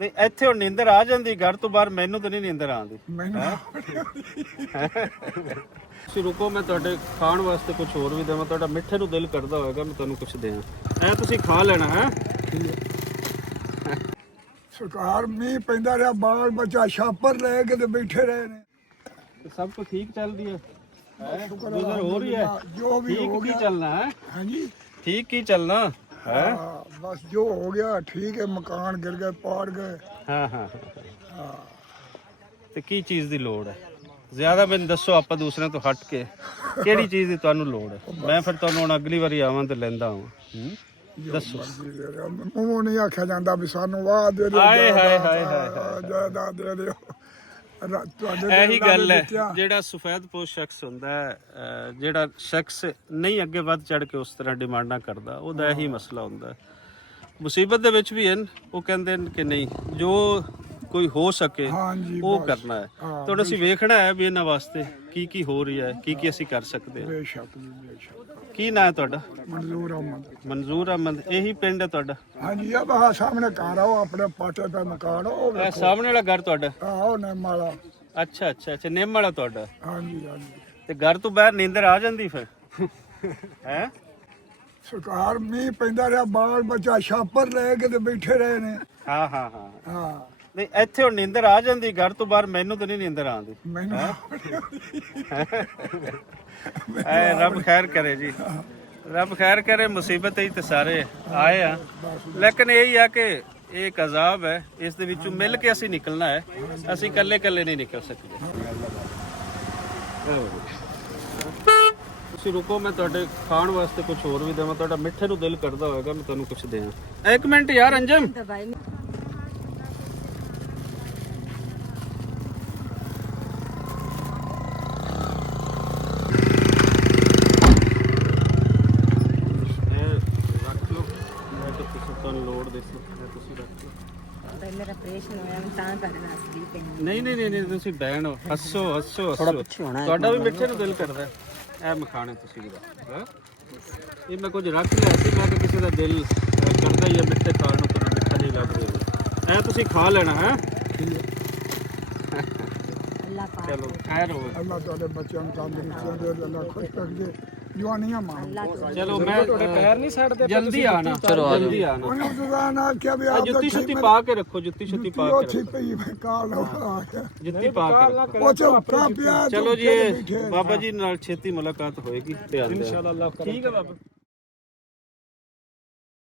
ਨਹੀਂ ਇੱਥੇ ਹੁਣ ਨੀਂਦਰ ਆ ਜਾਂਦੀ, ਘਰ ਤੋਂ ਬਾਹਰ ਮੈਨੂੰ ਤਾਂ ਨਹੀਂ ਨੀਂਦਰ ਆਉਂਦੀ। ਤੁਸੀਂ ਰੁਕੋ, ਮੈਂ ਤੁਹਾਡੇ ਖਾਣ ਵਾਸਤੇ ਕੁਝ ਹੋਰ ਵੀ ਦੇਵਾਂ। ਤੁਹਾਡਾ ਮਿੱਠੇ ਨੂੰ ਦਿਲ ਕਰਦਾ ਹੋਵੇਗਾ, ਮੈਂ ਤੁਹਾਨੂੰ ਕੁਝ ਦਿਆਂ। ਇਹ ਤੁਸੀਂ ਖਾ ਲੈਣਾ ਹੈ। ਸਰਕਾਰ ਮੀਂਹ ਪੈਂਦਾ ਰਿਹਾ, ਬਾਲ ਬੱਚਾ ਛਾਪਰ ਲੈ ਕੇ ਤੇ ਬੈਠੇ ਰਹੇ ਨੇ। ਸਭ ਕੁਝ ਠੀਕ ਚੱਲਦੀ ਹੈ, ਗੁਜ਼ਰ ਹੋ ਰਹੀ ਹੈ। ਜੋ ਵੀ ਹੋ ਕੀ ਗਿਆ ਚੱਲਣਾ ਹੈ, ਹਾਂਜੀ ਠੀਕ ਕੀ ਚੱਲਣਾ ਹੈ। ਬਸ ਜੋ ਹੋ ਗਿਆ ਠੀਕ ਹੈ। ਮਕਾਨ ਗਿਰ ਗਏ, ਪਾੜ ਗਏ। ਹਾਂ ਹਾਂ ਹਾਂ। ਤੇ ਕੀ ਚੀਜ਼ ਦੀ ਲੋੜ ਹੈ ਜ਼ਿਆਦਾ, ਮੈਨੂੰ ਦੱਸੋ। ਆਪਾਂ ਦੂਸਰਿਆਂ ਤੋਂ ਹਟ ਕੇ ਕਿਹੜੀ ਚੀਜ਼ ਦੀ ਤੁਹਾਨੂੰ ਲੋੜ ਹੈ? ਮੈਂ ਫਿਰ ਤੁਹਾਨੂੰ ਹੁਣ ਅਗਲੀ ਵਾਰੀ ਆਵਾਂ ਤੇ ਲੈਂਦਾ ਆਵਾਂ। ਦੱਸੋ। ਉਹ ਨਹੀਂ ਆਖਿਆ ਜਾਂਦਾ ਵੀ ਸਾਨੂੰ ਵਾਹ ਦੇ ਦਿਓ, ਹਾਏ ਹਾਏ ਹਾਏ ਹਾਏ, ਜਾਇਦਾਦ ਦੇ ਦਿਓ। ਇਹੀ ਗੱਲ ਹੈ, ਜਿਹੜਾ ਸਫੈਦਪੋਸ਼ ਸ਼ਖਸ ਹੁੰਦਾ ਹੈ, ਜਿਹੜਾ ਸ਼ਖਸ ਨਹੀਂ ਅੱਗੇ ਵੱਧ ਚੜ ਕੇ ਉਸ ਤਰ੍ਹਾਂ ਡਿਮਾਂਡਾਂ ਕਰਦਾ, ਉਹਦਾ ਇਹੀ ਮਸਲਾ ਹੁੰਦਾ। ਮੁਸੀਬਤ ਦੇ ਵਿੱਚ ਵੀ ਹਨ, ਉਹ ਕਹਿੰਦੇ ਨੇ ਕਿ ਨਹੀਂ, ਜੋ ਕੋਈ ਹੋ ਸਕੇ ਉਹ ਕਰਨਾ ਹੈ। ਤੁਹਾਡਾ ਅਸੀਂ ਵੇਖਣਾ ਹੈ ਵੀ ਇਹਨਾਂ ਵਾਸਤੇ ਕੀ ਕੀ ਹੋ ਰਹੀ ਹੈ, ਕੀ ਕੀ ਅਸੀਂ ਕਰ ਸਕਦੇ ਹਾਂ। ਬੇਸ਼ੱਕ ਜੀ ਬੇਸ਼ੱਕ। ਕੀ ਨਾਂ ਹੈ ਤੁਹਾਡਾ? ਮਨਜ਼ੂਰ ਅਹਿਮਦ। ਮਨਜ਼ੂਰ ਅਹਿਮਦ। ਇਹੀ ਪਿੰਡ ਹੈ ਤੁਹਾਡਾ? ਹਾਂਜੀ ਆ ਬਾਹਰ ਸਾਹਮਣੇ ਘਰ ਆਓ, ਆਪਣੇ ਪਾਟੇ ਦਾ ਮਕਾਨ ਉਹ ਇਹ ਸਾਹਮਣੇ ਵਾਲਾ ਘਰ ਤੁਹਾਡਾ? ਆਓ ਨਿੰਮ ਵਾਲਾ। ਅੱਛਾ ਅੱਛਾ ਅੱਛਾ, ਨਿੰਮ ਵਾਲਾ ਤੁਹਾਡਾ। ਹਾਂਜੀ ਹਾਂਜੀ। ਤੇ ਘਰ ਤੋਂ ਬਾਹਰ ਨੀਂਦਰ ਆ ਜਾਂਦੀ ਫਿਰ ਹੈ? ਸਰਕਾਰ ਮੀਂਹ ਪੈਂਦਾ ਰਿਹਾ, ਬਾਲ ਬੱਚਾ ਛਾਪਰ ਲੈ ਕੇ ਤੇ ਬੈਠੇ ਰਹੇ ਨੇ। ਹਾਂ ਹਾਂ ਹਾਂ ਹਾਂ ਨਹੀਂ ਇੱਥੇ ਹੁਣ ਨੀਂਦਰ ਆ ਜਾਂਦੀ, ਘਰ ਤੋਂ ਬਾਹਰ ਮੈਨੂੰ ਤਾਂ ਨਹੀਂ ਨੀਂਦਰ ਆਉਂਦੀ। ਮੈਨੂੰ ਐ ਰੱਬ ਖੈਰ ਕਰੇ ਜੀ, ਰੱਬ ਖੈਰ ਕਰੇ। ਮੁਸੀਬਤ ਹੀ ਤੇ ਸਾਰੇ ਆਏ ਆ, ਲੇਕਿਨ ਇਹ ਹੀ ਆ ਕਿ ਇਹ ਇੱਕ ਅਜ਼ਾਬ ਹੈ, ਇਸ ਦੇ ਵਿੱਚੋਂ ਮਿਲ ਕੇ ਅਸੀਂ ਨਿਕਲਣਾ ਹੈ। ਅਸੀਂ ਇਕੱਲੇ ਇਕੱਲੇ ਨਹੀਂ ਨਿਕਲ ਸਕਦੇ। ਤੁਸੀਂ ਰੁਕੋ, ਮੈਂ ਤੁਹਾਡੇ ਖਾਣ ਵਾਸਤੇ ਕੁਝ ਹੋਰ ਵੀ ਦੇਵਾਂ। ਤੁਹਾਡਾ ਮਿੱਠੇ ਨੂੰ ਦਿਲ ਕਰਦਾ ਹੋਵੇਗਾ, ਮੈਂ ਤੁਹਾਨੂੰ ਕੁਝ ਦਿਆਂ। ਇੱਕ ਮਿੰਟ ਯਾਰ ਅੰਜਮ। ਲੋੜ ਦੇ ਤੁਸੀਂ ਰੱਖ ਲਓ। ਮੇਰਾ ਆਪਰੇਸ਼ਨ ਹੋਇਆ, ਮੈਂ ਤਾਂ ਕਰਨਾ ਸੀ। ਨਹੀਂ ਨਹੀਂ ਨਹੀਂ, ਤੁਸੀਂ ਬਹਿਣ, ਹੱਸੋ ਹੱਸੋ ਹੱਸੋ। ਤੁਹਾਡਾ ਵੀ ਮਿੱਠੇ ਨੂੰ ਦਿਲ ਕਰਦਾ। ਇਹ ਮਖਾਣੇ ਤੁਸੀਂ ਵੀ ਇਹ ਮੈਂ ਕੁਝ ਰੱਖ ਲਿਆ ਸੀ, ਮੈਂ ਕਿ ਕਿਸੇ ਦਾ ਦਿਲ ਕਰਦਾ ਹੀ ਹੈ ਮਿੱਠੇ ਖਾਣ ਨੂੰ, ਤੁਹਾਨੂੰ ਮਿੱਠਾ ਨਹੀਂ ਲੱਗ ਰਿਹਾ। ਇਹ ਤੁਸੀਂ ਖਾ ਲੈਣਾ ਹੈ। ਚਲੋ ਖੈਰ ਹੋਵੇ। ਅੱਲਾਹ ਤੁਹਾਡੇ ਬੱਚਿਆਂ ਨੂੰ ਤੰਦਰੁਸਤੀ ਦੇ, ਅੱਲਾਹ ਖੁਸ਼ ਰੱਖੇ, ਜਵਾਨੀਆਂ ਮਾਣ। ਚਲੋ ਮੈਂ ਤੁਹਾਡੇ ਪੈਰ ਨਹੀਂ ਛੱਡਦੇ, ਜਲਦੀ ਆਣਾ। ਚਲੋ ਜਲਦੀ ਆਣਾ। ਉਹਨੇ ਦੁਕਾਨ ਆ ਕੇ ਵੀ ਆਪ ਜੁੱਤੀ ਛੁੱਤੀ ਪਾ ਕੇ ਰੱਖੋ, ਜੁੱਤੀ ਛੁੱਤੀ ਪਾ ਕੇ ਠੀਕ ਪਈ ਕਾਲ ਆ ਗਿਆ। ਜੁੱਤੀ ਪਾ ਕੇ ਉਹ ਚੁੱਕਾ ਪਿਆ। ਚਲੋ ਜੀ, ਬਾਬਾ ਜੀ ਨਾਲ ਛੇਤੀ ਮੁਲਾਕਾਤ ਹੋਏਗੀ। ਧਿਆਨ ਦਿਓ। ਇਨਸ਼ਾਅੱਲਾ। ਠੀਕ ਹੈ ਬਾਬਾ।